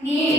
Nih.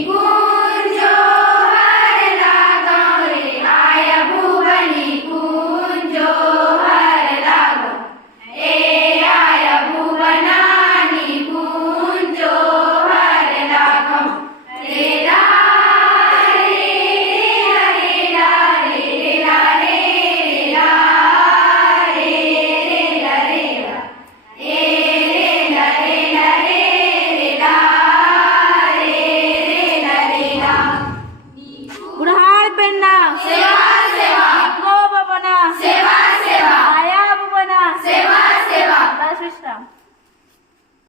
Tá, Jujutsu.